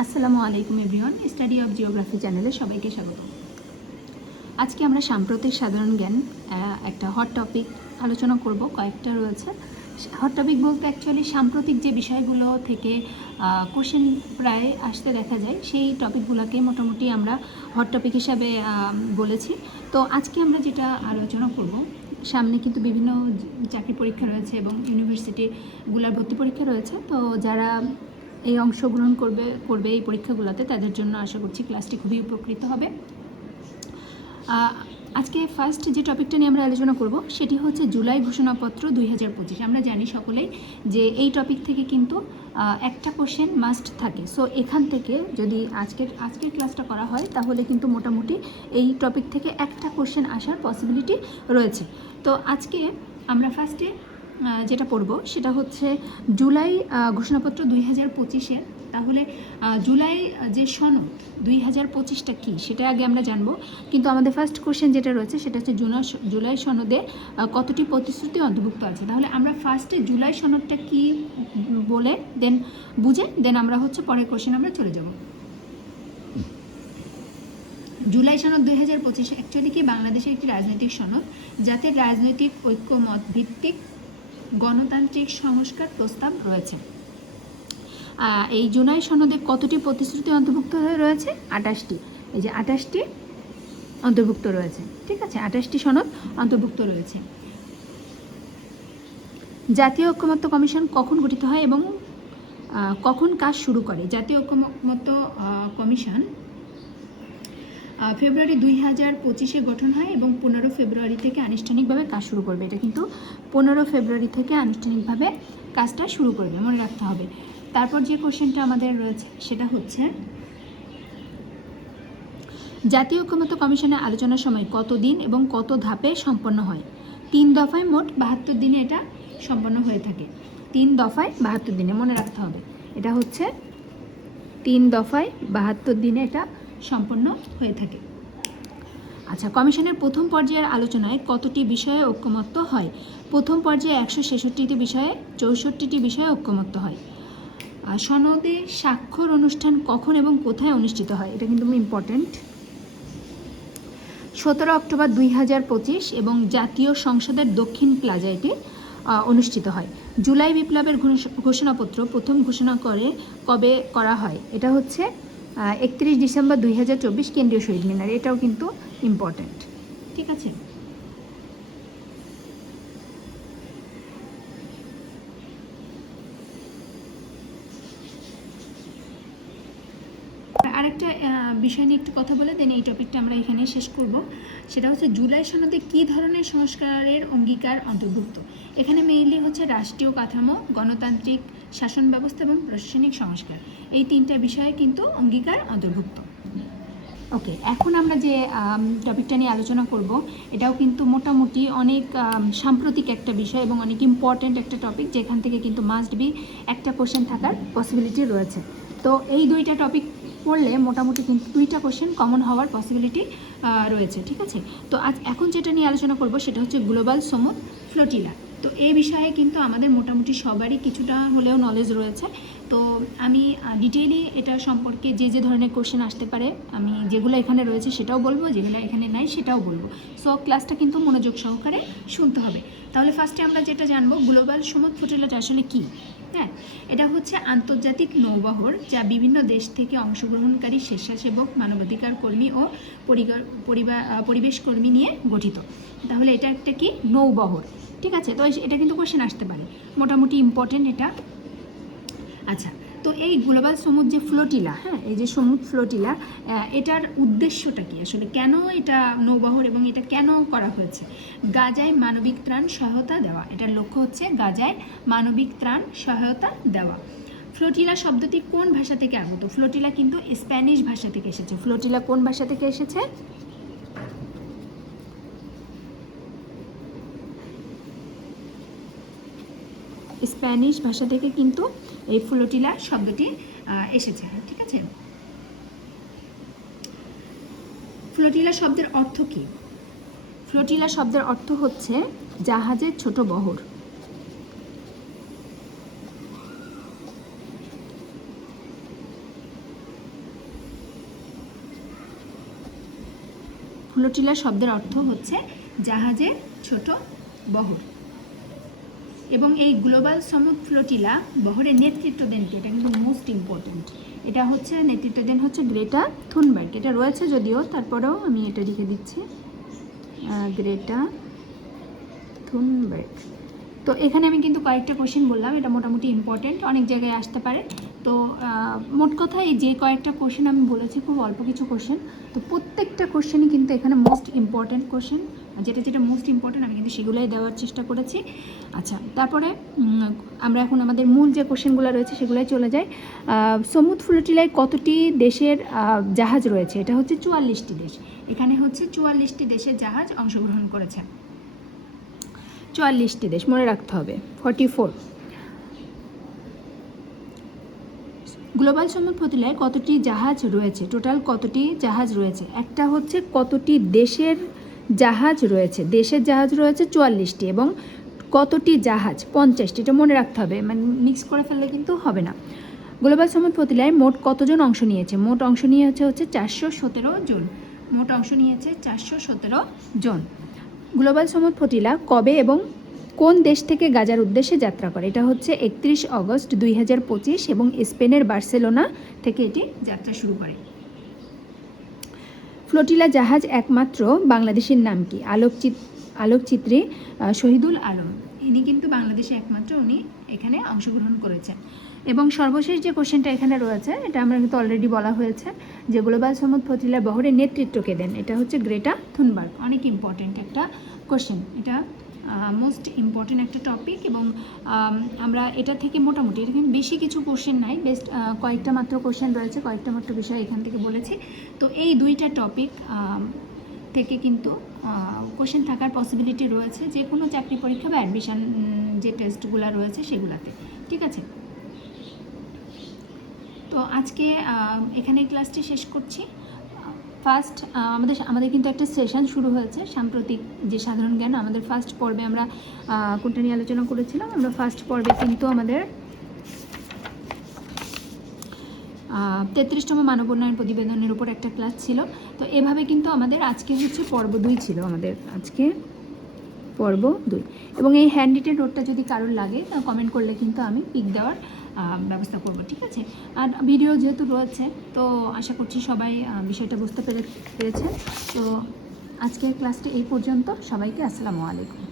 আসসালামু আলাইকুম everyone, study of geography চ্যানেলে সবাইকে স্বাগত। আজকে আমরা সাম্প্রতিক সাধারণ জ্ঞান একটা হট টপিক আলোচনা করব, কয়েকটা রয়েছে। হট টপিক বলতে অ্যাকচুয়ালি সাম্প্রতিক যে বিষয়গুলো থেকে কোশ্চেন প্রায় আসতে দেখা যায়, সেই টপিকগুলোকে মোটামুটি আমরা হট টপিক হিসাবে বলেছি। তো আজকে আমরা যেটা আলোচনা করব, সামনে কিন্তু বিভিন্ন চাকরি পরীক্ষা রয়েছে এবং ইউনিভার্সিটিগুলোর ভর্তি পরীক্ষা রয়েছে। তো যারা এই অংশগ্রহণ করবে করবে এই পরীক্ষাগুলোতে। তাদের জন্য আশা করছি ক্লাসটি খুবই উপকৃত হবে। আজকে ফার্স্ট যে টপিকটা নিয়ে আমরা আলোচনা করব, সেটি হচ্ছে জুলাই ঘোষণাপত্র দুই হাজার পঁচিশ। আমরা জানি সকলেই যে এই টপিক থেকে কিন্তু একটা কোশ্চেন মাস্ট থাকে। সো এখান থেকে যদি আজকের আজকের ক্লাসটা করা হয়, তাহলে কিন্তু মোটামুটি এই টপিক থেকে একটা কোশ্চেন আসার পসিবিলিটি রয়েছে। তো আজকে আমরা ফার্স্টে যেটা পড়ব, সেটা হচ্ছে জুলাই ঘোষণাপত্র দুই হাজার পঁচিশের তাহলে জুলাই যে সনদ, দুই হাজার পঁচিশটা কী, সেটা আগে আমরা জানব। কিন্তু আমাদের ফার্স্ট কোশ্চেন যেটা রয়েছে, সেটা হচ্ছে জুনা জুলাই সনদে কতটি প্রতিশ্রুতি অন্তর্ভুক্ত আছে। তাহলে আমরা ফার্স্টে জুলাই সনদটা কী বলে দেন বুঝে দেন আমরা হচ্ছে পরের কোশ্চেন আমরা চলে যাব। জুলাই সনদ দুই হাজার পঁচিশে অ্যাকচুয়ালি কি বাংলাদেশের একটি রাজনৈতিক সনদ, যাতে রাজনৈতিক ঐক্যমত ভিত্তিক গণতান্ত্রিক সংস্কার প্রস্তাব রয়েছে। এই জুনাই সনদে কতটি প্রতিশ্রুতি অন্তর্ভুক্ত হয়ে রয়েছে? আটাশটি এই যে আটাশটি অন্তর্ভুক্ত রয়েছে। ঠিক আছে? আটাশটি সনদ অন্তর্ভুক্ত রয়েছে। জাতীয় ঐক্যমত্য কমিশন কখন গঠিত হয় এবং কখন কাজ শুরু করে? জাতীয় ঐক্যমত্য কমিশন ফেব্রুয়ারি দুই হাজার পঁচিশে গঠন হয় এবং পনেরো ফেব্রুয়ারি থেকে আনুষ্ঠানিকভাবে কাজ শুরু করবে। এটা কিন্তু পনেরো ফেব্রুয়ারি থেকে আনুষ্ঠানিকভাবে কাজটা শুরু করবে, মনে রাখতে হবে। তারপর যে কোশ্চেনটা আমাদের রয়েছে, সেটা হচ্ছে, জাতীয় ঐক্যমত্য কমিশনের আলোচনার সময় কত দিন এবং কত ধাপে সম্পন্ন হয়? তিন দফায় মোট বাহাত্তর দিনে এটা সম্পন্ন হয়ে থাকে। তিন দফায় বাহাত্তর দিনে, মনে রাখতে হবে। এটা হচ্ছে, তিন দফায় বাহাত্তর দিনে এটা সম্পন্ন হয়ে থাকে। আচ্ছা কমিশনের প্রথম পর্যায়ের আলোচনায় কতটি বিষয়ে ঐক্যমত্য হয়? প্রথম পর্যায়ে একশো ছেষট্টিটি বিষয়ে, চৌষট্টিটি বিষয়ে ঐক্যমত্য হয়। সনদে স্বাক্ষর অনুষ্ঠান কখন এবং কোথায় অনুষ্ঠিত হয়? এটা কিন্তু ইম্পর্ট্যান্ট সতেরো অক্টোবর দুই হাজার পঁচিশ এবং জাতীয় সংসদের দক্ষিণ প্লাজা এটি অনুষ্ঠিত হয়। জুলাই বিপ্লবের ঘোষণাপত্র প্রথম ঘোষণা করে কবে করা হয়? এটা হচ্ছে একত্রিশ ডিসেম্বর দুই হাজার চব্বিশ কেন্দ্রীয় শহীদ মিনার, এটাও কিন্তু ইম্পর্ট্যান্ট ঠিক আছে। আরেকটা বিষয় নিয়ে একটু কথা বলে দেন এই টপিকটা আমরা এখানে শেষ করব। সেটা হচ্ছে জুলাই সনদে কি ধরনের সংস্কারের অঙ্গীকার অন্তর্ভুক্ত? এখানে মেইনলি হচ্ছে রাষ্ট্রীয় কাঠামো, গণতান্ত্রিক শাসন ব্যবস্থা এবং প্রশাসনিক সংস্কার। এই তিনটা বিষয়ে কিন্তু অঙ্গীকার অন্তর্ভুক্ত। ওকে, এখন আমরা যে টপিকটা নিয়ে আলোচনা করব, এটাও কিন্তু মোটামুটি অনেক সাম্প্রতিক একটা বিষয় এবং অনেক ইম্পর্ট্যান্ট একটা টপিক যেখান থেকে কিন্তু মাস্ট বি একটা কোশ্চেন থাকার পসিবিলিটি রয়েছে। তো এই দুইটা টপিক পড়লে মোটামুটি কিন্তু দুইটা কোশ্চেন কমন হওয়ার পসিবিলিটি রয়েছে, ঠিক আছে? তো আজ এখন যেটা নিয়ে আলোচনা করব, সেটা হচ্ছে গ্লোবাল সমুদ ফ্লোটিলা তো এই বিষয়ে কিন্তু আমাদের মোটামুটি সবারই কিছুটা হলেও নলেজ রয়েছে। তো আমি ডিটেইলি এটা সম্পর্কে যে যে ধরনের কোশ্চেন আসতে পারে, আমি যেগুলো এখানে রয়েছে সেটাও বলব, যেগুলো এখানে নাই সেটাও বলব। সো ক্লাসটা কিন্তু মনোযোগ সহকারে শুনতে হবে। তাহলে ফার্স্টে আমরা যেটা জানব গ্লোবাল সমুদ্র ফ্লোটিলাটা আসলে কী? হ্যাঁ এটা হচ্ছে আন্তর্জাতিক নৌবহর যা বিভিন্ন দেশ থেকে অংশগ্রহণকারী স্বেচ্ছাসেবক, মানবাধিকার কর্মী ও পরিবেশ কর্মী নিয়ে গঠিত। তাহলে এটা একটা কি? নৌবহর। ঠিক আছে? তো এটা কিন্তু কোশ্চেন আসতে পারে। মোটামুটি ইম্পর্টেন্ট এটা। আচ্ছা তো এই গ্লোবাল সমুদ্র যে ফ্লোটিলা হ্যাঁ এই যে সমুদ্র ফ্লোটিলা এটার উদ্দেশ্যটা কি? আসলে কেন এটা নৌবহর এবং এটা কেন করা হয়েছে? গাজায় মানবিক ত্রাণ সহায়তা দেওয়া, এটার লক্ষ্য হচ্ছে গাজায় মানবিক ত্রাণ সহায়তা দেওয়া। ফ্লোটিলা শব্দটি কোন ভাষা থেকে আগত? ফ্লোটিলা কিন্তু স্প্যানিশ ভাষা থেকে এসেছে। ফ্লোটিলা কোন ভাষা থেকে এসেছে? স্প্যানিশ ভাষা থেকে কিন্তু এই ফুলোটিলা শব্দটি এসেছে। ঠিক আছে? ফ্লোটিলা শব্দের অর্থ কি? ফ্লোটিলা শব্দের অর্থ হচ্ছে জাহাজের ছোট বহর। ফ্লোটিলা শব্দের অর্থ হচ্ছে জাহাজের ছোট বহর। এবং এই গ্লোবাল সমুদ ফ্লোটিলা বহরের নেতৃত্ব দেন? এটা কিন্তু মোস্ট ইম্পর্ট্যান্ট এটা হচ্ছে, নেতৃত্ব দেন হচ্ছে গ্রেটা থুনবার্গ। এটা রয়েছে যদিও, তারপরেও আমি এটা লিখে দিচ্ছি। Greta Thunberg. তো এখানে আমি কিন্তু কয়েকটা কোশ্চেন বললাম, এটা মোটামুটি ইম্পর্টেন্ট অনেক জায়গায় আসতে পারে। তো মোট কথা এই যে কয়েকটা কোশ্চেন আমি বলেছি, খুব অল্প কিছু কোশ্চেন তো প্রত্যেকটা কোশ্চেনই কিন্তু এখানে মোস্ট ইম্পর্টেন্ট কোশ্চেন যেটা যেটা মোস্ট ইম্পর্টেন্ট আমি কিন্তু সেগুলোই দেওয়ার চেষ্টা করেছি। আচ্ছা তারপরে আমরা এখন আমাদের মূল যে কোশ্চেনগুলো রয়েছে, সেগুলোই চলে যাই। সমুদ ফ্লোটিলায় কতটি দেশের জাহাজ রয়েছে? এটা হচ্ছে চুয়াল্লিশটি দেশ। এখানে হচ্ছে চুয়াল্লিশটি দেশের জাহাজ অংশগ্রহণ করেছে। চুয়াল্লিশটি দেশ, মনে রাখতে হবে। ফর্টি ফোর গ্লোবাল সমুদ্র ফতিলায় কতটি জাহাজ রয়েছে? টোটাল কতটি জাহাজ রয়েছে? একটা হচ্ছে কতটি দেশের জাহাজ রয়েছে, দেশের জাহাজ রয়েছে চুয়াল্লিশটি এবং কতটি জাহাজ? পঞ্চাশটি, এটা মনে রাখতে হবে মানে মিক্স করে ফেললে কিন্তু হবে না। গ্লোবাল সমুদ্র ফতিলায় মোট কতজন অংশ নিয়েছে? মোট অংশ নিয়েছে হচ্ছে চারশো সতেরো জন। মোট অংশ নিয়েছে চারশো সতেরো জন। গ্লোবাল সমুদ্র ফটিলা কবে এবং কোন দেশ থেকে গাজার উদ্দেশ্যে যাত্রা করে? এটা হচ্ছে একত্রিশ অগস্ট দুই হাজার পঁচিশ এবং স্পেনের বার্সেলোনা থেকে এটি যাত্রা শুরু করে। ফ্লোটিলা জাহাজ একমাত্র বাংলাদেশের নাম কি? আলোকচিত, আলোকচিত্রী শহীদুল আলম। ইনি কিন্তু বাংলাদেশে একমাত্র উনি এখানে অংশগ্রহণ করেছেন। এবং সর্বশেষ যে কোশ্চেনটা এখানে রয়েছে, এটা আমরা কিন্তু অলরেডি বলা হয়েছে যে গ্লোবাল সমুদ ফতিলা বহরের নেতৃত্বকে দেন। এটা হচ্ছে গ্রেটা থুনবার্গ। অনেক ইম্পর্টেন্ট একটা কোশ্চেন। এটা মোস্ট ইম্পর্টেন্ট একটা টপিক এবং আমরা এটা থেকে মোটামুটি, এটা কিন্তু বেশি কিছু কোশ্চেন নাই বেস্ট কয়েকটা মাত্র কোশ্চেন রয়েছে, কয়েকটা মাত্র বিষয় এখান থেকে বলেছি। তো এই দুইটা টপিক থেকে কিন্তু কোশ্চেন থাকার পসিবিলিটি রয়েছে, যে কোনো চাকরি পরীক্ষা বা অ্যাডমিশান যে টেস্টগুলো রয়েছে সেগুলাতে, ঠিক আছে? তো আজকে এখানে ক্লাসটি শেষ করছি। ফার্স্ট আমাদের আমাদের কিন্তু একটা সেশন শুরু হয়েছে সাম্প্রতিক যে সাধারণ জ্ঞান, আমাদের ফার্স্ট পর্বে আমরা কোনটা নিয়ে আলোচনা করেছিলাম, আমরা ফার্স্ট পর্বে কিন্তু আমাদের তেত্রিশতম মানব উন্নয়ন প্রতিবেদনের উপর একটা ক্লাস ছিল। তো এভাবে কিন্তু আমাদের আজকে হচ্ছে পর্ব দুই ছিল আমাদের, আজকে পর্ব দুই। এবং এই হ্যান্ড রিটেন নোটটা যদি কারোর লাগে কমেন্ট করলে কিন্তু আমি পিক দেওয়ার ব্যবস্থা করব, ঠিক আছে? আর ভিডিও যেহেতু রয়েছে, তো আশা করছি সবাই বিষয়টা বুঝতে পেরে, পেরেছেন। তো আজকের ক্লাসটি এই পর্যন্ত। সবাইকে আসসালামু আলাইকুম।